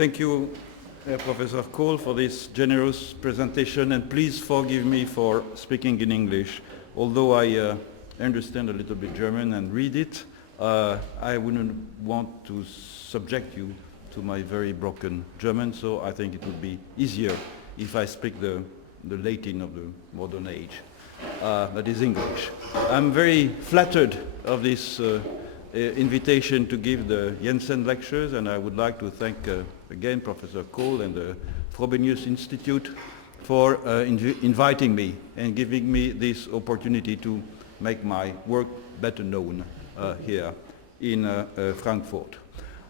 Thank you, Professor Kohl, for this generous presentation, and please forgive me for speaking in English. Although I understand a little bit German and read it, I wouldn't want to subject you to my very broken German, so I think it would be easier if I speak the Latin of the modern age, that is English. I'm very flattered of this invitation to give the Jensen lectures, and I would like to thank again Professor Kohl and the Frobenius Institute for inviting me and giving me this opportunity to make my work better known here in Frankfurt.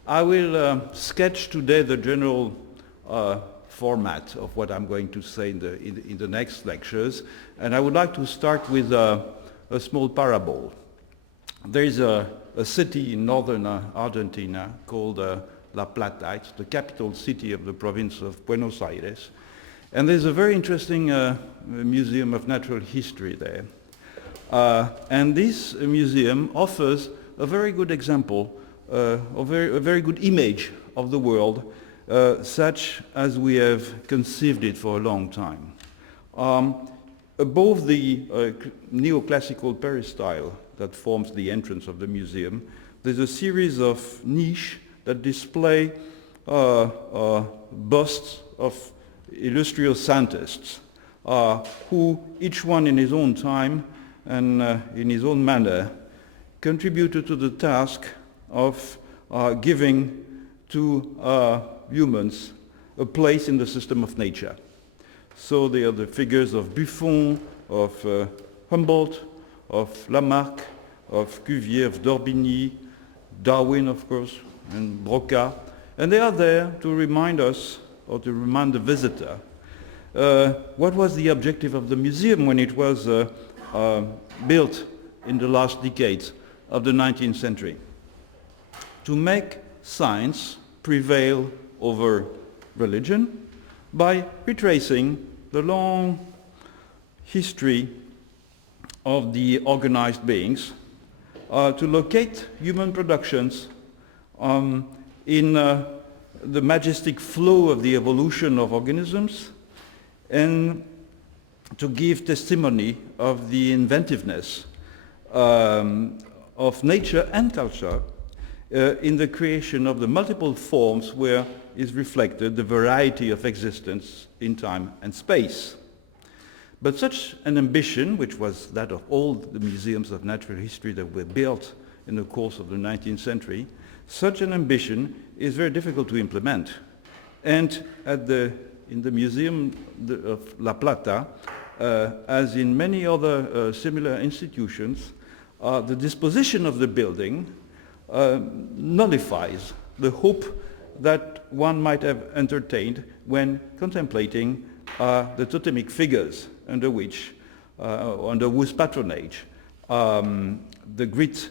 I will sketch today the general format of what I'm going to say in the next lectures, and I would like to start with a small parable. There is a city in northern Argentina called La Plata. It's the capital city of the province of Buenos Aires. And there's a very interesting museum of natural history there. And this museum offers a very good example, a very good image of the world, such as we have conceived it for a long time. Above the neoclassical peristyle that forms the entrance of the museum, there's a series of niches that display busts of illustrious scientists who, each one in his own time and in his own manner, contributed to the task of giving to humans a place in the system of nature. So they are the figures of Buffon, of Humboldt, of Lamarck, of Cuvier, of d'Orbigny, Darwin, of course, and Broca. And they are there to remind us, or to remind the visitor, what was the objective of the museum when it was built in the last decades of the 19th century. To make science prevail over religion by retracing the long history of the organized beings, to locate human productions in the majestic flow of the evolution of organisms, and to give testimony of the inventiveness of nature and culture in the creation of the multiple forms where is reflected the variety of existence in time and space. But such an ambition, which was that of all the museums of natural history that were built in the course of the 19th century, such an ambition is very difficult to implement. And in the Museum of La Plata, as in many other similar institutions, the disposition of the building nullifies the hope that one might have entertained when contemplating the totemic figures under whose patronage the great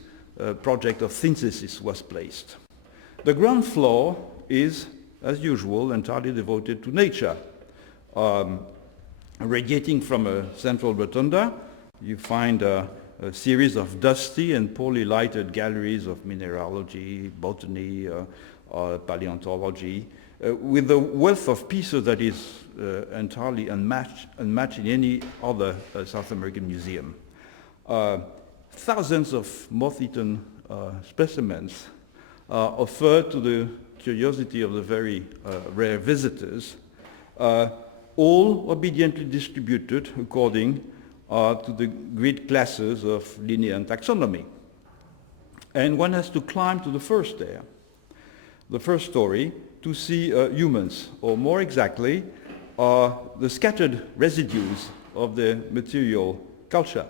project of synthesis was placed. The ground floor is, as usual, entirely devoted to nature. Radiating from a central rotunda, you find a series of dusty and poorly lighted galleries of mineralogy, botany, paleontology, with a wealth of pieces that is entirely unmatched in any other South American museum. Thousands of moth-eaten specimens are offered to the curiosity of the very rare visitors, all obediently distributed according to the great classes of Linnean taxonomy. And one has to climb to the first story, to see humans, or more exactly, the scattered residues of the material culture.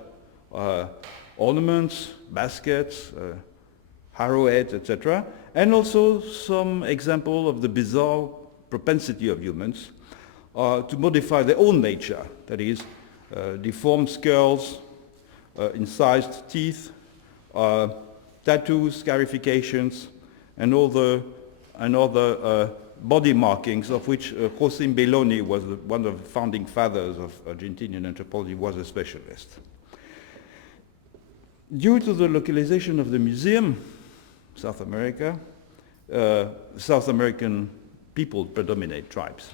Ornaments, baskets, arrowheads, etc., and also some example of the bizarre propensity of humans to modify their own nature, that is, deformed skulls, incised teeth, tattoos, scarifications, and other body markings, of which José Belloni was one of the founding fathers of Argentinian anthropology, was a specialist. Due to the localization of the museum, South America, South American people predominate tribes.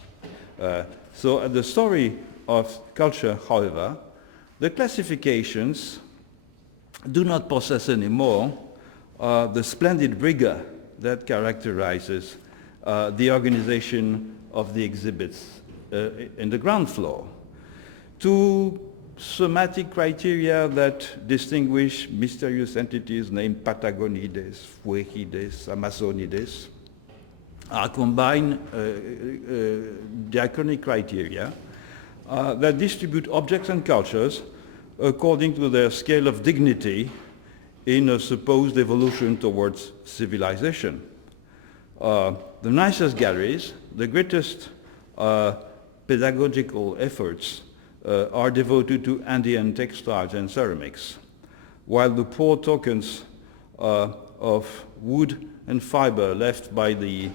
So at the story of culture, however, the classifications do not possess anymore the splendid rigor that characterizes the organization of the exhibits in the ground floor. Two somatic criteria that distinguish mysterious entities named Patagonides, Fuegides, Amazonides are combined diachronic criteria that distribute objects and cultures according to their scale of dignity in a supposed evolution towards civilization. The nicest galleries, the greatest pedagogical efforts are devoted to Andean textiles and ceramics, while the poor tokens of wood and fiber left by the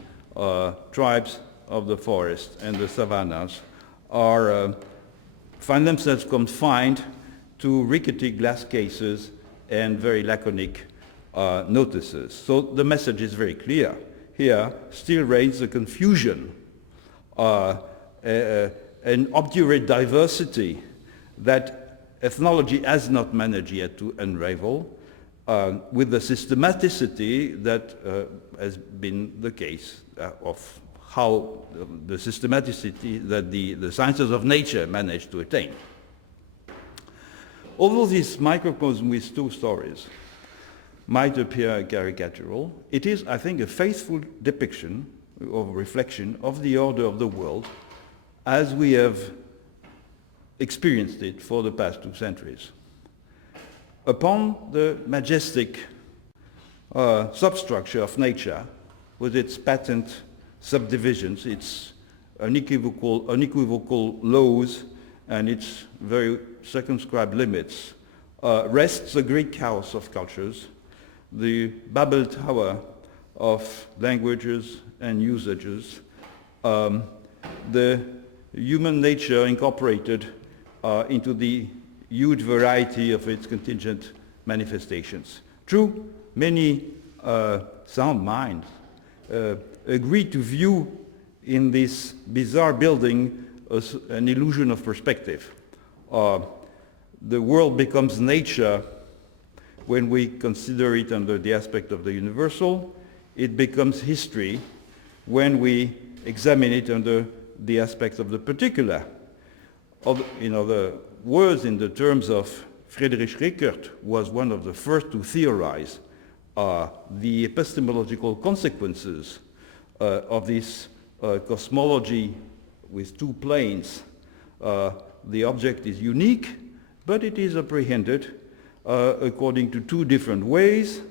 tribes of the forest and the savannas find themselves confined to rickety glass cases and very laconic notices. So the message is very clear. Here still reigns a confusion, an obdurate diversity that ethnology has not managed yet to unravel, with the systematicity that has been the case of how the systematicity that the sciences of nature managed to attain. Although this microcosm with two stories might appear caricatural, it is, I think, a faithful depiction or reflection of the order of the world as we have experienced it for the past 2 centuries. Upon the majestic substructure of nature, with its patent subdivisions, its unequivocal laws, and its very circumscribed limits, rests the Greek house of cultures, the Babel Tower of languages and usages, the human nature incorporated into the huge variety of its contingent manifestations. True, many sound minds agree to view in this bizarre building an illusion of perspective. The world becomes nature when we consider it under the aspect of the universal. It becomes history when we examine it under the aspect of the particular. In other words, in the terms of Friedrich Rickert, was one of the first to theorize the epistemological consequences of this cosmology with 2 planes. The object is unique, but it is apprehended according to 2 different ways: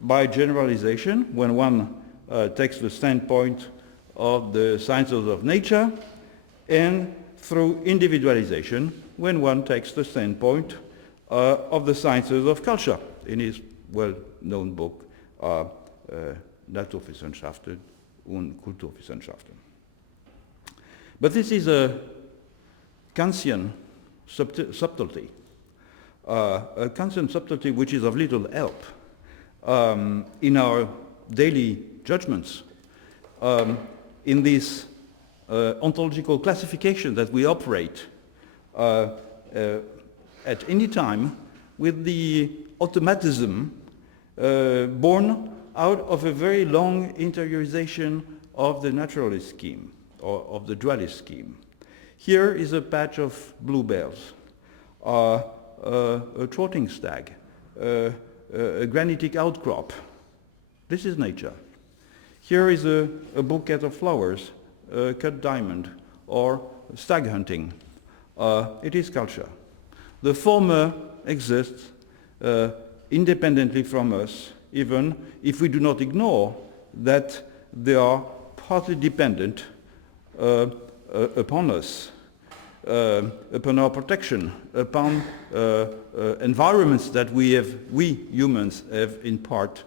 by generalization, when one takes the standpoint of the sciences of nature, and through individualization, when one takes the standpoint of the sciences of culture, in his well-known book, Naturwissenschaften und Kulturwissenschaften. But this is a Kantian subtlety, a Kantian subtlety which is of little help in our daily judgments, in this ontological classification that we operate at any time with the automatism born out of a very long interiorization of the naturalist scheme, or of the dualist scheme. Here is a patch of bluebells, a trotting stag, a granitic outcrop. This is nature. Here is a bouquet of flowers, a cut diamond, or stag hunting. It is culture. The former exists independently from us, even if we do not ignore that they are partly dependent upon us, upon our protection, upon environments that we humans have in part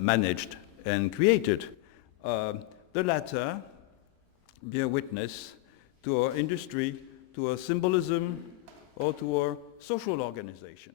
managed and created. The latter bear witness to our industry, to our symbolism, or to our social organization.